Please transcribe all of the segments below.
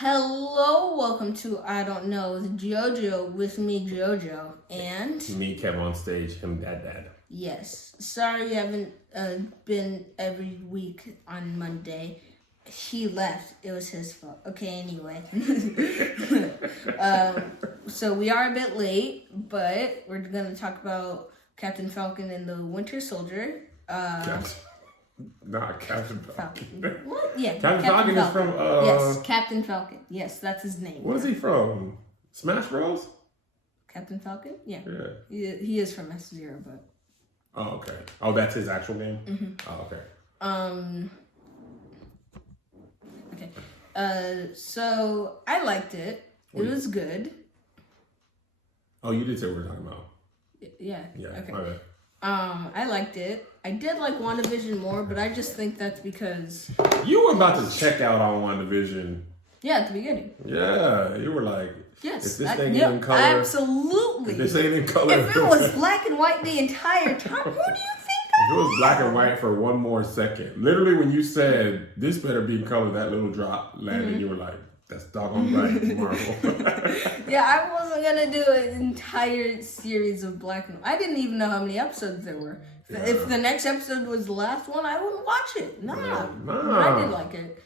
Hello, welcome to I Don't Know with JoJo with me, JoJo, and me, Kevin on stage, him, dad. Yes, sorry I haven't been every week on Monday. He left. It was his fault. Okay, anyway. So we are a bit late, but we're gonna talk about Captain Falcon and the Winter Soldier. Captain Falcon. What? Yeah, Captain Falcon is from yes, Captain Falcon. Yes, that's his name. What is he from? Smash Bros? Captain Falcon? Yeah. Yeah. He is from F-Zero, but. Oh, okay. Oh, that's his actual name? Mm-hmm. Oh, okay. Okay. So I liked it. It was good. Oh, you did say what we were talking about. Yeah. Yeah. Okay. Okay. I liked it. I did like WandaVision more, but I just think that's because You were about to check out on WandaVision. Yeah, at the beginning. Yeah, you were like, yes, if this thing ain't in color, absolutely. If this ain't in color, if it was black and white the entire time, who do you think? If it was black and white for one more second, literally when you said this better be in color, that little drop landed, you were like, that's doggone right, Marvel. Yeah, I wasn't gonna do an entire series of black and white. I didn't even know how many episodes there were. Yeah. If the next episode was the last one, I wouldn't watch it. Nah. I did like it.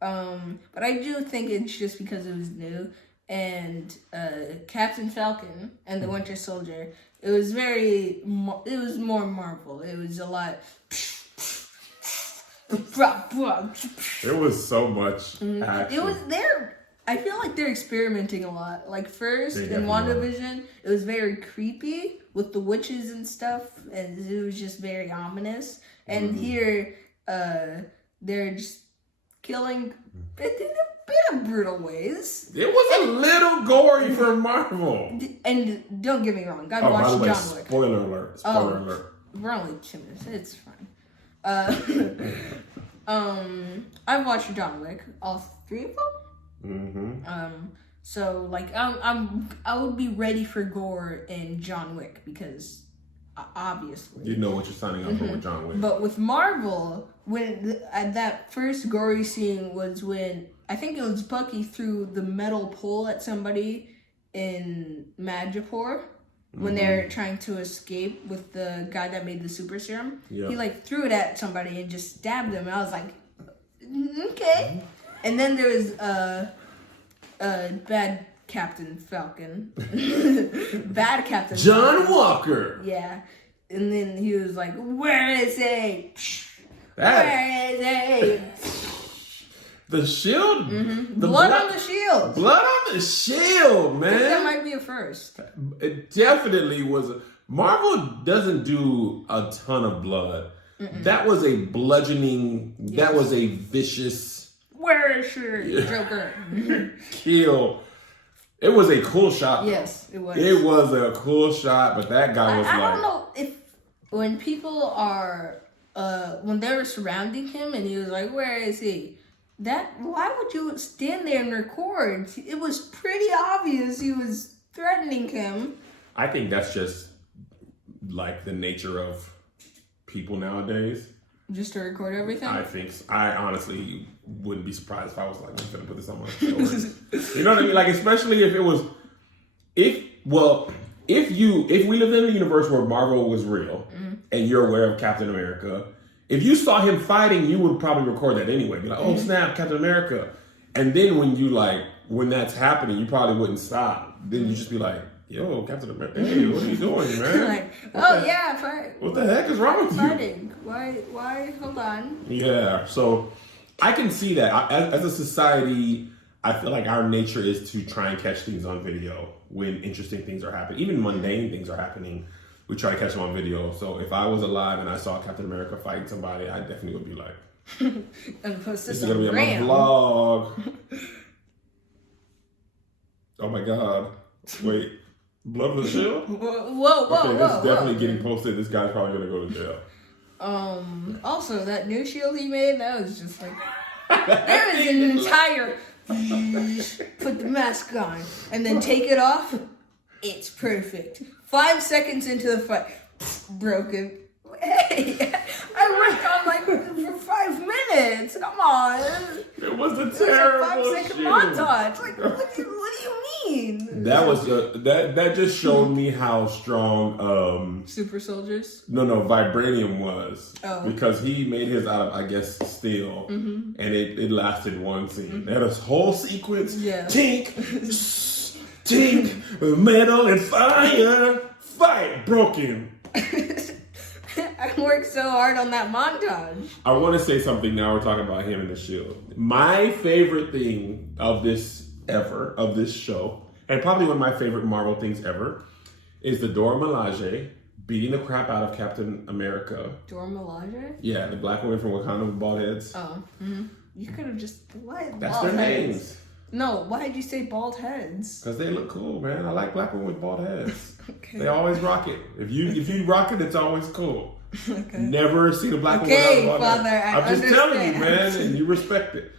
But I do think it's just because it was new. And Captain Falcon and the Winter Soldier, it was more Marvel. It was a lot. It was so much action. It was there. I feel like they're experimenting a lot. Like first in WandaVision, it was very creepy with the witches and stuff, and it was just very ominous. And here, they're just killing in a bit of brutal ways. It was a little gory for Marvel. And don't get me wrong, God watched John Wick. Spoiler alert! Spoiler alert! We're only 2 minutes. It's fine. I've watched John Wick, all 3 of them. So like I would be ready for gore in John Wick because obviously you know what you're signing up for with John Wick. But with Marvel, when that first gory scene was when I think it was Bucky threw the metal pole at somebody in Madripoor. When they're trying to escape with the guy that made the super serum, he like threw it at somebody and just stabbed them. And I was like, okay. And then there was bad Captain Falcon, bad Captain John Falcon. Walker. Yeah, and then he was like, "Where is he? Where is he?" The shield? Blood on the shield. Blood on the shield, man. I think that might be a first. It definitely was. Marvel doesn't do a ton of blood. That was a bludgeoning, that was a vicious... Where is your Joker? Kill. It was a cool shot. Yes, it was. It was a cool shot, but that guy was I don't know if when people are, when they were surrounding him and he was like, where is he? Why would you stand there and record? It was pretty obvious he was threatening him. I think that's just like the nature of people nowadays. Just to record everything? I think so. I honestly wouldn't be surprised if I was like, I'm gonna put this on my story. You know what I mean? Like, especially if it was, if we lived in a universe where Marvel was real and you're aware of Captain America, if you saw him fighting, you would probably record that anyway. Be like, oh snap, Captain America. And then when that's happening, you probably wouldn't stop. Then you just be like, yo, Captain America, hey, what are you doing, man? Like, fight. What the heck is wrong with you? Fighting. Why? Hold on. Yeah, so I can see that. As a society, I feel like our nature is to try and catch things on video when interesting things are happening. Even mundane things are happening. We try to catch them on video. So if I was alive and I saw Captain America fighting somebody, I definitely would be like, and post this is going to be on my vlog. Oh my God. Wait. Blood on the shield? Whoa. Okay, this is definitely getting posted. This guy's probably going to go to jail. Also, that new shield he made, that was just like, there is an entire, put the mask on, and then take it off. It's perfect. 5 seconds into the fight, broken. Hey, I worked on like for 5 minutes. minutes. Come on. It was a It was a terrible 5-second shoot. montage. Like, what do you mean? That was that just showed me how strong Super soldiers. Vibranium was. Oh. Because he made his out of, I guess, steel, and it lasted one scene. They had a whole sequence. Yeah. Tink, tink, metal and fire, fight broken. I worked so hard on that montage. I want to say something now. We're talking about him and the shield. My favorite thing of this show, and probably one of my favorite Marvel things ever, is the Dora Milaje beating the crap out of Captain America. Dora Milaje? Yeah, the black woman from Wakanda with bald heads. Oh. You could have just... Why? That's their names. No, why did you say bald heads? Because they look cool, man. I like black women with bald heads. Okay. They always rock it. If you rock it, it's always cool. Okay. Never seen a black woman Okay, without bald Father, head. I I'm just telling you, understand. man, and you respect it.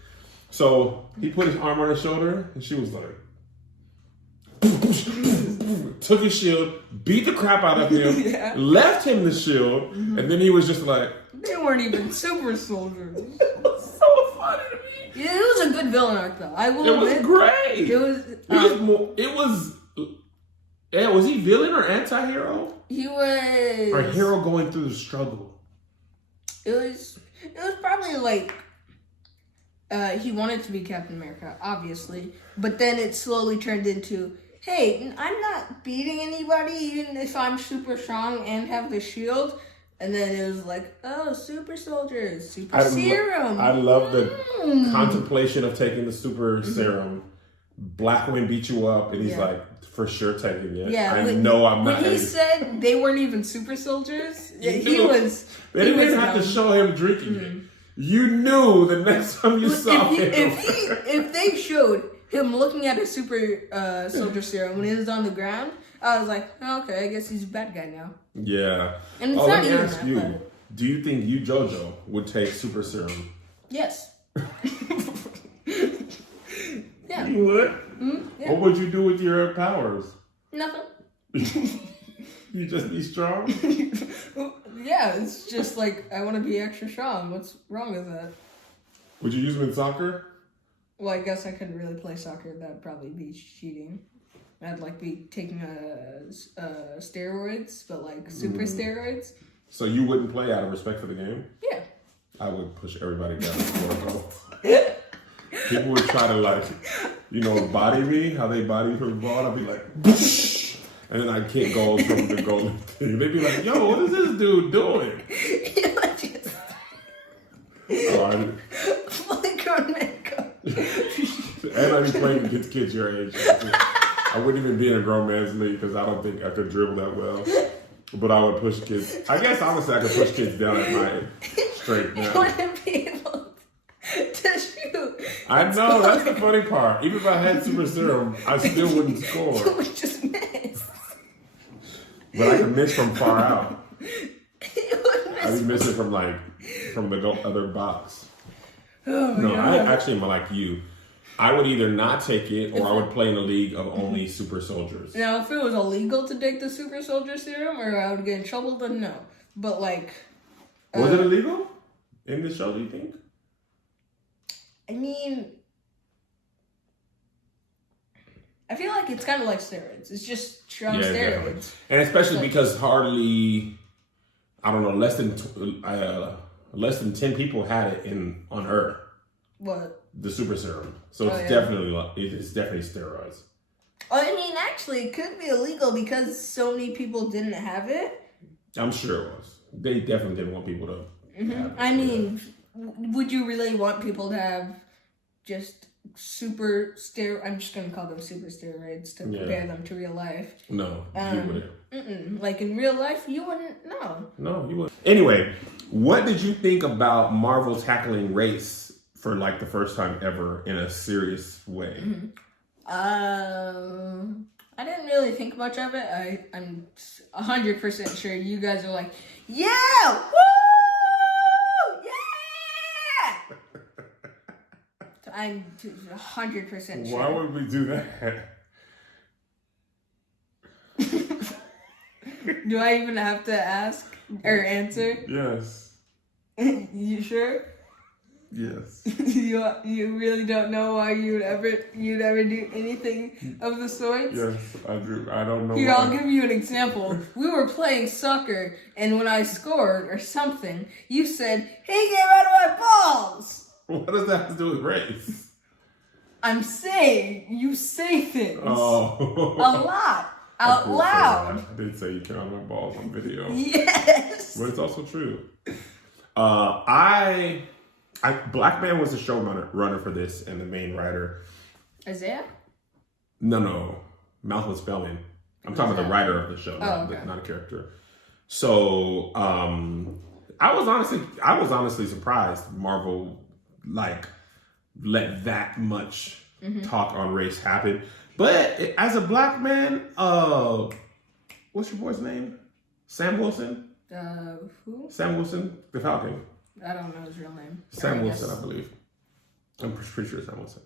So he put his arm on her shoulder, and she was like, took his shield, beat the crap out of him, Yeah. left him the shield, and then he was just like, They weren't even super soldiers. it was so funny to me. Yeah, it was a good villain arc, though. I will It was admit. great. It was... Yeah, was he villain or anti-hero? He was... Or hero going through the struggle? It was probably like... he wanted to be Captain America, obviously. But then it slowly turned into... Hey, I'm not beating anybody even if I'm super strong and have the shield. And then it was like, oh, super soldiers, super serum. I love the contemplation of taking the super serum. Black woman beat you up, and he's like, for sure taking it. Yeah, I'm not. When he said they weren't even super soldiers, he was. They didn't even have to show him drinking it. You knew the next time you saw him. If they showed him looking at a super soldier serum when he was on the ground, I was like, oh, okay, I guess he's a bad guy now. Yeah. And it's let not me even ask that you, bad. do you think you, JoJo, would take super serum? Yes. Yeah. You would? Yeah. What would you do with your powers? Nothing. You just be strong? Yeah, it's just like, I want to be extra strong. What's wrong with that? Would you use them in soccer? Well, I guess I couldn't really play soccer. That'd probably be cheating. I'd like be taking steroids, but like super steroids. So you wouldn't play out of respect for the game? Yeah. I would push everybody down the floor. People would try to body me, how they body for the ball. I'd be like, Boosh! And then I'd kick goals from the goal thing. They'd be like, yo, what is this dude doing? Fully grown makeup. And I'd be playing against kids your age. I wouldn't even be in a grown man's league because I don't think I could dribble that well. But I would push kids. I guess honestly I could push kids down at my strength now. You wouldn't be able to shoot. I know, that's the funny part. Even if I had super serum, I still wouldn't score. You would just miss. But I could miss from far out. You would miss. I'd be missing from the other box. Oh, No, God. I actually am like you. I would either not take it or I would play in a league of only super soldiers. Now, if it was illegal to take the super soldier serum or I would get in trouble, then no. But like... Was it illegal in the show, do you think? I mean... I feel like it's kind of like steroids. It's just strong steroids. Definitely. And especially because hardly, I don't know, less than 10 people had it on Earth. What? The super serum. So it's definitely steroids. I mean, actually, it could be illegal because so many people didn't have it. I'm sure it was. They definitely didn't want people to have it. I mean, would you really want people to have just super steroids? I'm just going to call them super steroids to compare them to real life. No, you wouldn't. Like in real life, you wouldn't know. No, you wouldn't. Anyway, what did you think about Marvel tackling race for like the first time ever in a serious way? I didn't really think much of it. I'm 100% sure you guys are like, yeah, woo, yeah. So I'm 100% sure. Why would we do that? Do I even have to ask or answer? Yes. You sure? Yes. You really don't know why you'd ever do anything of the sorts? Yes, I do. I don't know. Here, why. I'll give you an example. We were playing soccer, and when I scored or something, you said, "He came out of my balls." What does that have to do with race? I'm saying you say things a Oh. lot out loud. I did say you came out of my balls on video. Yes. But it's also true. Black Man was the showrunner for this and the main writer. Isaiah? No. Malcolm Spelling. I'm talking about the writer of the show, not a character. So I was honestly surprised Marvel let that much talk on race happen. But as a black man, what's your boy's name? Sam Wilson? Who? Sam Wilson, the Falcon. I don't know his real name. Sam Wilson, I believe. I'm pretty sure it's Sam Wilson.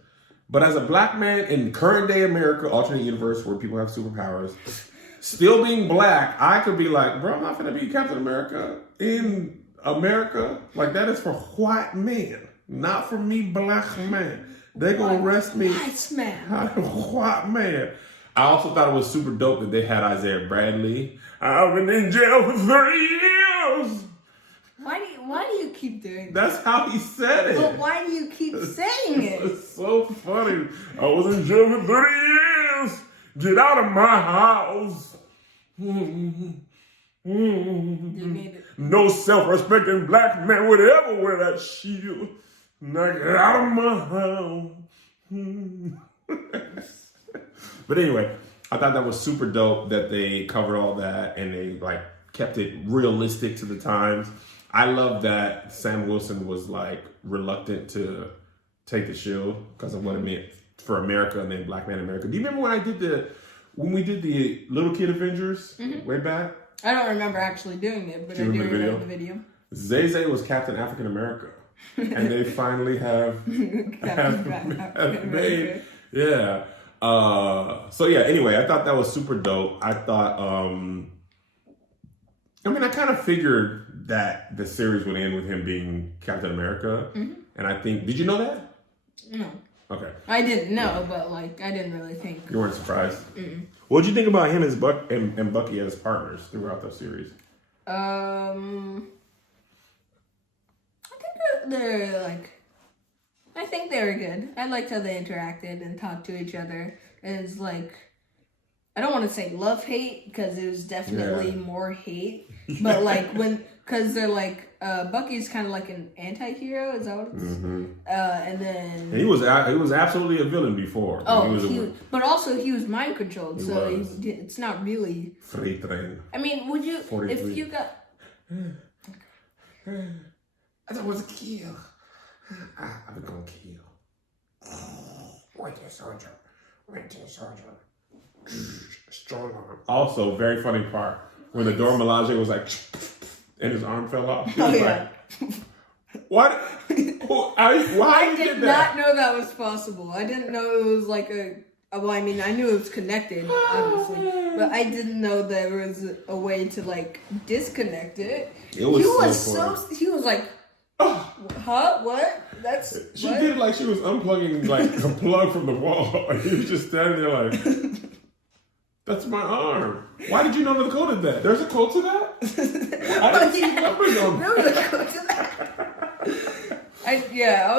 But as a black man in current day America, alternate universe where people have superpowers, still being black, I could be like, bro, I'm not gonna be Captain America in America. Like, that is for white men, not for me, black man. They gonna arrest me. White man. White man. I also thought it was super dope that they had Isaiah Bradley. I've been in jail for 30 years. Why do you keep doing that? That's how he said it. But why do you keep saying it? It's so funny. I was in jail for 30 years. Get out of my house. No self-respecting black man would ever wear that shield. Now get out of my house. But anyway, I thought that was super dope that they covered all that and they kept it realistic to the times. I love that Sam Wilson was reluctant to take the shield because of what it meant for America and then Black Man America. Do you remember when we did the Little Kid Avengers way back? I don't remember actually doing it, but I do remember the video. Zay Zay was Captain African America, and they finally have made. Yeah. So yeah. Anyway, I thought that was super dope. I thought. I kind of figured that the series would end with him being Captain America, and I think. Did you know that? No. Okay. I didn't know, but I didn't really think. You weren't surprised. What did you think about him as and Bucky as partners throughout the series? I think they were good. I liked how they interacted and talked to each other. It's I don't want to say love-hate because it was definitely more hate. But because they're Bucky's kind of like an anti-hero, is that what it's? And then he was absolutely a villain before. But also he was mind controlled, so it's not really. Free train. I mean, would you 43. if you got? I thought it was a kill. I'm gonna kill. Winter Soldier. Strong arm. Also, very funny part when the Dora Milaje was and his arm fell off. He was what? Why I did not know that was possible. I didn't know it was well, I mean, I knew it was connected, obviously, but I didn't know there was a way to disconnect it. He was like, huh? What? She did it like she was unplugging a plug from the wall. He was just standing there that's my arm. Why did you know the code of that? There's a code to that? I didn't see numbers on there was a code to that. That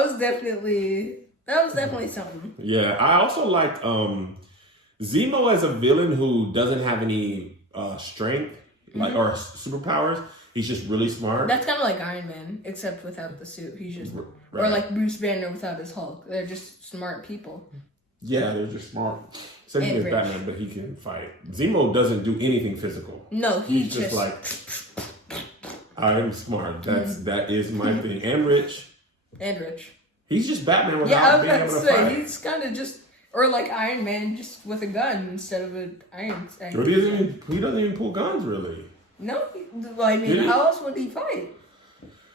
was definitely something. Yeah, I also liked Zemo as a villain who doesn't have any strength or superpowers. He's just really smart. That's kind of like Iron Man, except without the suit. He's just or like Bruce Banner without his Hulk. They're just smart people. Yeah, they're just smart. Same thing as Batman, but he can fight. Zemo doesn't do anything physical. No, he's just I am smart. That is my thing. And rich. He's just Batman without being able to fight. He's kind of just like Iron Man, just with a gun instead of an iron. He doesn't even pull guns really. No, how else would he fight?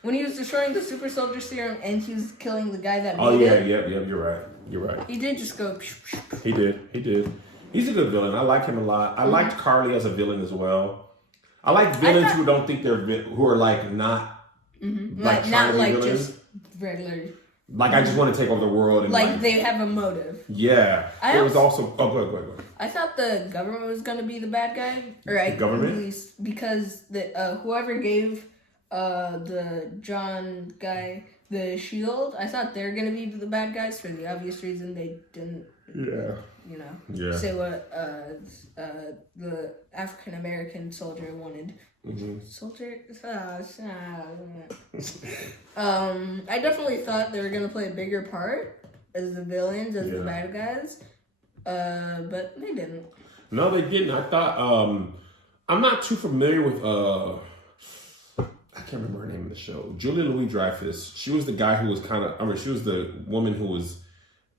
When he was destroying the super soldier serum and he was killing the guy that made it. You're right. He did just go. He did. He's a good villain. I like him a lot. I liked Carly as a villain as well. I like villains who don't think they're who are not just regular. Like, I just want to take over the world. And like they have a motive. Yeah. It was also... Oh, go ahead. I thought the government was going to be the bad guy. Or the government? At least because whoever gave the John guy the shield, I thought they were going to be the bad guys for the obvious reason they didn't, say what the African American soldier wanted. Soldier? I definitely thought they were going to play a bigger part as the villains, as the bad guys. But they didn't. No, they didn't. I thought, I'm not too familiar with, I can't remember her name in the show. Julia Louis-Dreyfus. She was the guy who was she was the woman who was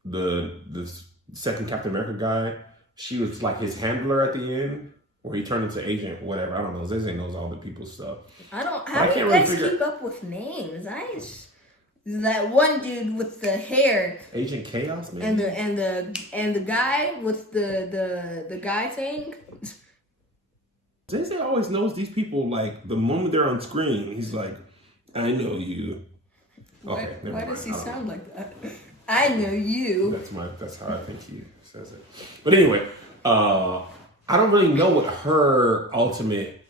the second Captain America guy. She was like his handler at the end, where he turned into agent, whatever. I don't know. Zay knows all the people's stuff. How do you guys keep up with names? That one dude with the hair, Agent Chaos, maybe? and the guy with the guy thing. Zay always knows these people. Like the moment they're on screen, he's like, "I know you." Okay, why does he sound like that? I know you. That's how I think he says it. But anyway, I don't really know what her ultimate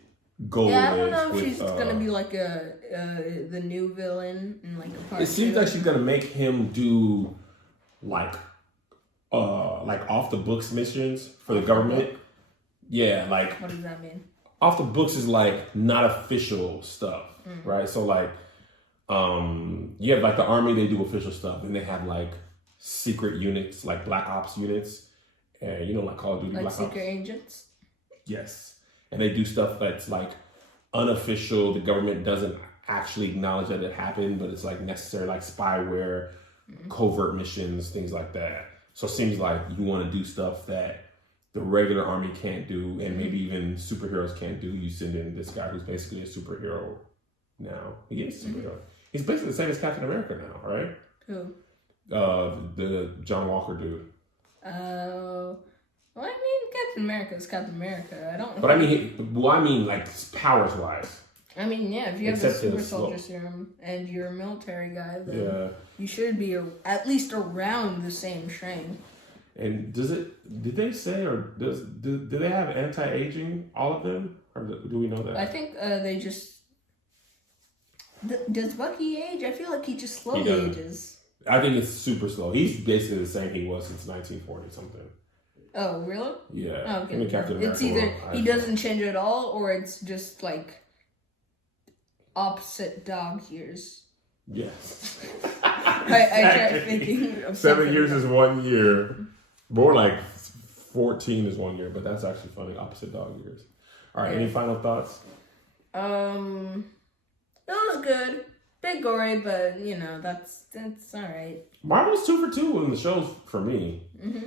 goal is. Yeah, I don't know if she's gonna be like the new villain in like a part. It seems like she's gonna make him do like off the books missions for the government. Yeah, like what does that mean? Off the books is like not official stuff, right? So like, you have like the army, they do official stuff, and they have like secret units, like Black Ops units, and like Call of Duty, like Black secret Ops. agents. Yes, and they do stuff that's like unofficial. The government doesn't actually acknowledge that it happened, but it's like necessary, like spyware, covert missions, things like that. So it seems like you want to do stuff that the regular army can't do, and maybe even superheroes can't do. You send in this guy who's basically a superhero now. He is a superhero. He's basically the same as Captain America now, right? Who? The John Walker dude. Oh. Well, I mean, Captain America is Captain America. I don't. But I mean, like powers wise. I mean, yeah. If you have the super soldier serum and you're a military guy, then you should be at least around the same strength. And did they say, or do they have anti-aging, all of them? Or do we know that? I think they just... Does Bucky age? I feel like he just slowly ages. I think it's super slow. He's basically the same he was since 1940 something. Oh, really? Yeah. Oh, okay. Captain America, it's either he doesn't change at all, or it's just like opposite dog years. Yes. I tried thinking of 7 years is 1 year. More like 14 is 1 year, but that's actually funny. Opposite dog years. All right, any final thoughts? It was good. Bit gory, but that's all right. Marvel's 2 for 2 in the shows for me.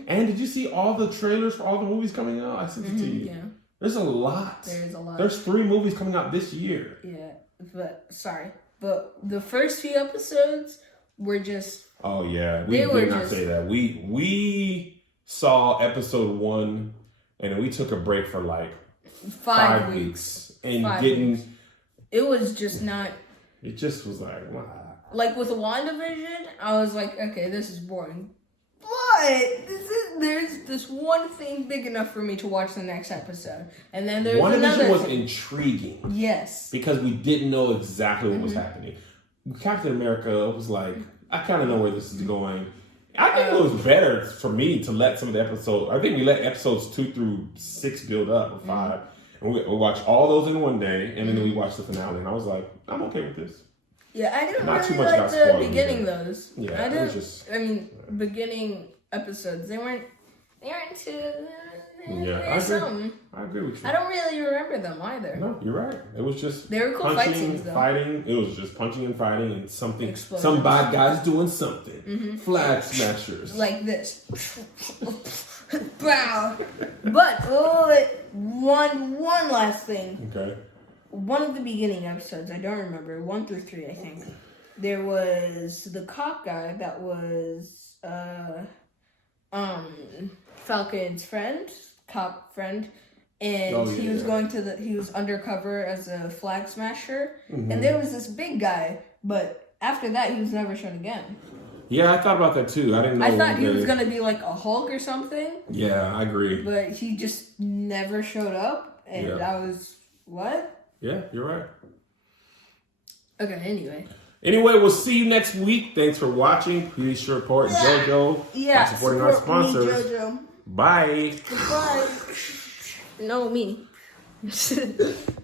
And did you see all the trailers for all the movies coming out? I sent it to you. Yeah. There's a lot. There's a lot. There's 3 movies coming out this year. Yeah, but the first few episodes were just. Oh yeah, we did not say that. We saw episode 1, and then we took a break for like 5 weeks, and It was just not. It just was like, wow. Like with WandaVision, I was like, okay, this is boring. But there's this one thing big enough for me to watch the next episode. And then there's another WandaVision was intriguing. Yes. Because we didn't know exactly what was happening. Captain America was like, I kind of know where this is going. I think it was better for me to let some of the episodes, I think we let episodes 2 through 6 build up, or 5. And we watched all those in one day, and then we watched the finale, and I was like, I'm okay with this. Yeah, I didn't really like the beginning those. Yeah, I didn't. Beginning episodes, they weren't too. I agree with you. I don't really remember them either. No, you're right. It was just they were cool fight scenes, though. Fighting. It was just punching and fighting, and something. Explosions. Some bad guys doing something. Flag smashers like this. Wow. But one last thing. Okay. One of the beginning episodes, I don't remember, 1 through 3, I think. There was the cop guy that was Falcon's cop friend, and he was undercover as a flag smasher, and there was this big guy, but after that he was never shown again. Yeah, I thought about that too. I didn't know. I thought he was gonna be like a Hulk or something. Yeah, I agree. But he just never showed up, and I was what? Yeah, you're right. Okay. Anyway, we'll see you next week. Thanks for watching. Please support JoJo by supporting our sponsors. Me, JoJo. Bye. Goodbye. No, me.